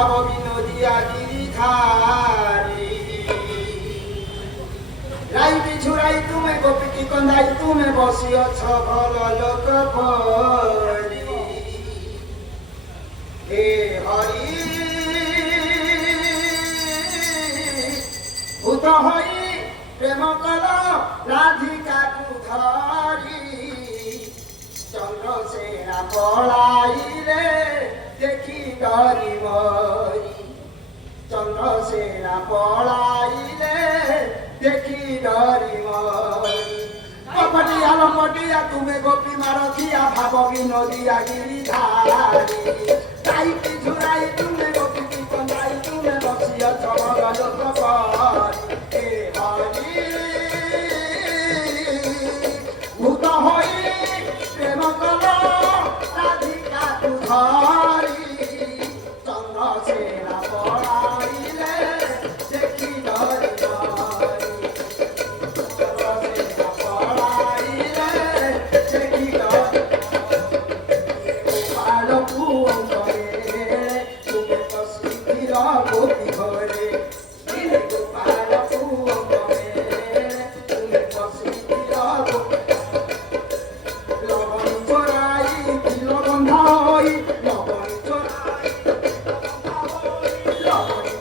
ভাব বিনোদিয়া গিরিধারী রাই বিছুরাই তুমে গোপীটি কন্দাই তুমে বসিଅছ ভাল লোক পরি হে হরি ভূত হই প্রেম কল রাধিকাকু ধরি চন্দ্রসেনা পলাইলে দেখি ডরি মরি চন্দ্রসেনা পলাইলে দেখি ডরি মরি কপটিয়া লম্পটিয়া তুমে গোপী মারথিয়া ভাব বিনোদিয়া গিরিধারী তাই কি ঝুরাই তুমে গোপী কি কন্দাই তুমে বসিয়া চমল লোক পরি হে হরি ভূত হই প্রেম কল রাধিকা তু ধরি চন্দ্রসেনা পলাইলে দেখি ডরি মরি চন্দ্রসেনা পলাইলে দেখি ডরি গোপালকু অঙ্গরে তুমে বসিথিল গোপী ঘরে গোপালকু অঙ্গরে তুমে বসিথিল গোপী লবণ চোরাই তিল বন্ধা হই লবণ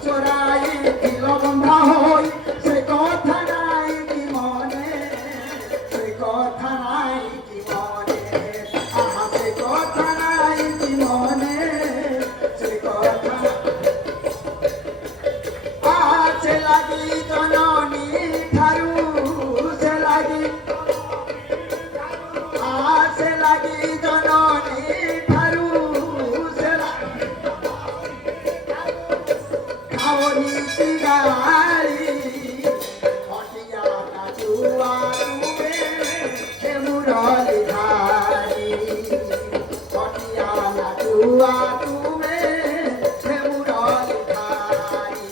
চোরাই তিল বন্ধা হই সে কথা নাই কি মনে সে কথা নাই কি মনে আহা সে কথা নাই কি মনে সে কথা আছে লাগি জননী ঠারু সে লাগি আসে লাগি জননী ঠারু সে খাওনি তিগাড়ি হটিয়া নাচুয়া তুমে হে মুরলি ধারি হটিয়া নাচুয়া তুমে হে মুরলি ধারি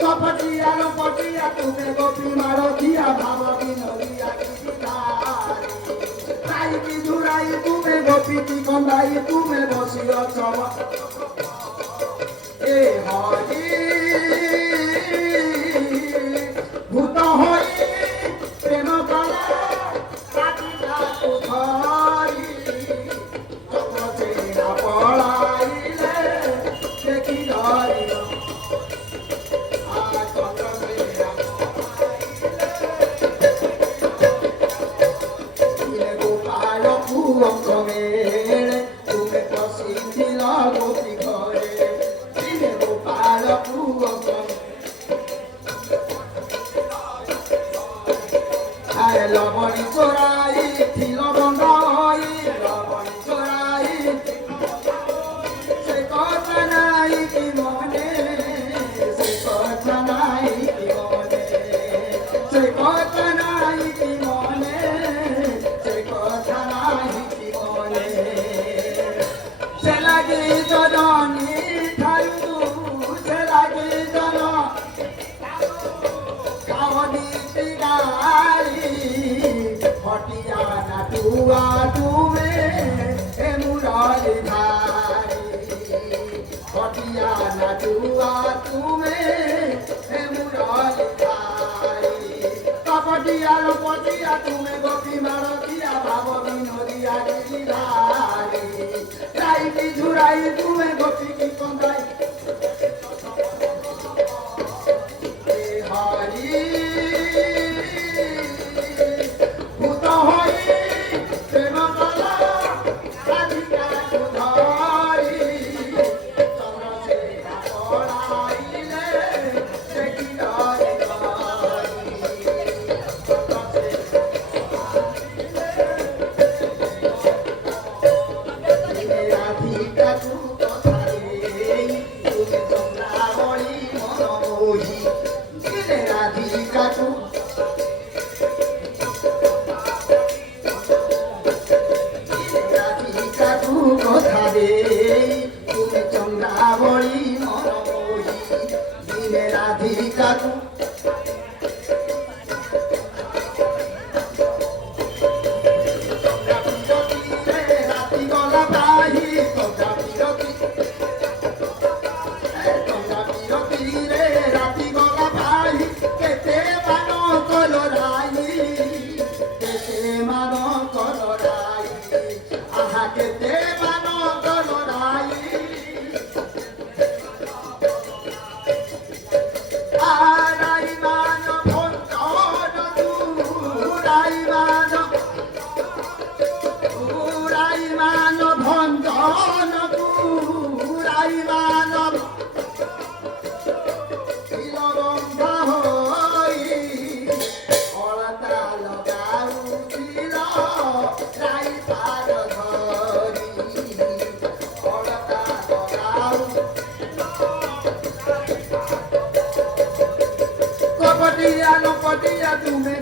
কপটিয়া লপটিয়া তুমে গোপী মারথিয়া ভাব বিনোদিয়া গিরিধারী তাই কি ঝুরাই তুমে গোপী কি কন্দাই তুমে বসিଅছ এ হরি ভূত হই প্রেম কল রাধিকা তু ধরি চন্দ্রসেনা পলাইলে দেখি ডরি চন্দ্রসেনা পলাইলে গোপালকু অঙ্গরে তুমে বসিথিল গোপী ঘরে গোপালকু অঙ্গরে আরে লবণ চোরাই থিল বন্ধ হই লবণ চোরাই সে কথা নাই কি মনে সে কথা নাই কি মনে সে কথা নাই কি মনে সে কথা নাই কি মনে সে লাগি জননী ঠারু সে লাগি জন খাওনি তিগাড়ি হটিয়া নাচুয়া তুমে হে মুরলি ধারি হটিয়া নাচুয়া তুমে হে মুরলি ধারি কপটিয়া লপটিয়া তুমে গোপী মারথিয়া ভাব বিনোদিয়া গিরিধারী রাই বিঝুরাই তুমে গোপী কি কন্দাই হে হরি ভূত হই প্রেম কল রাধিকা তু ধরি চন্দ্রসেনা পলাইলে দেখি ডরি রাধিকা তু কথা দেই তুমে চন্দ্রাবলী মন মোহি রাধিকা তু রাধিকা তু কথা দেই তুমে চন্দ্রাবলী মন মোহি দিনে রাধিকা তু রাতি গলা পাহি তোমরা বিরতি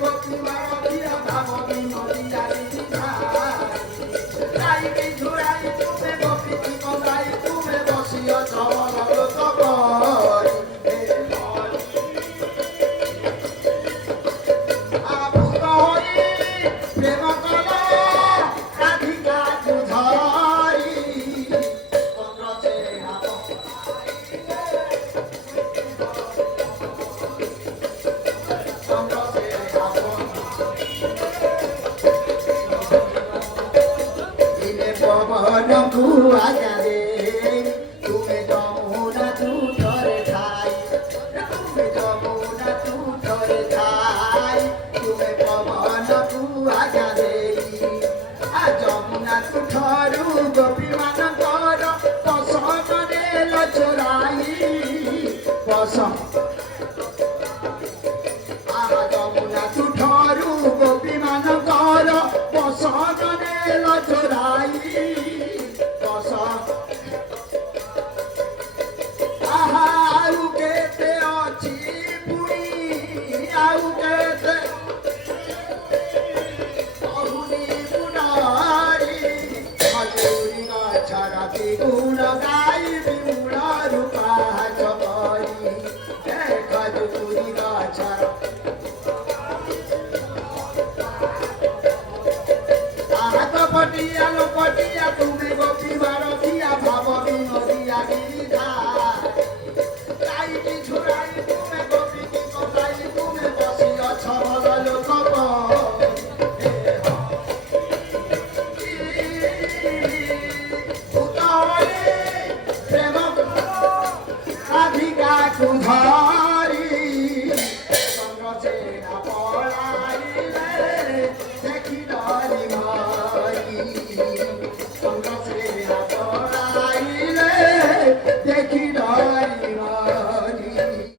ଗୋପୀ ମାରତୀୟ ଭାବ ବିନୋଦୀ ଜାତି ଧାଇ ଗାଈ ଝୁରାଇ ତୁମେ ଗୋପୀ କନ୍ଦାଇ ତୁମେ ବସିଅ ଚବଲ ଲୋକ କରି প্রেম কল রাধিকা ধরি চন্দ্রসে চন্দ্রসে দিনে পবন কুয়া যাবে তুমি যমুনা তুঠরে ঠাই তুমি যমুনা তুঠরে ঠাই তুমি পবন কুয়া যাবে যমুনা তুঠରୁ ଗୋପୀ ମାନଙ୍କର ପସନ୍ଦ ନେଲ ଚୋରାଇ ଯମୁନା ତୁଠରୁ ଗୋପୀ ମାନଙ୍କର ପସନ୍ଦ ନେଲ ଚୋରାଇ ଆଉ କେତେ ଅଛି ପୁଣି ଆଉ କେତେ গুণ গায়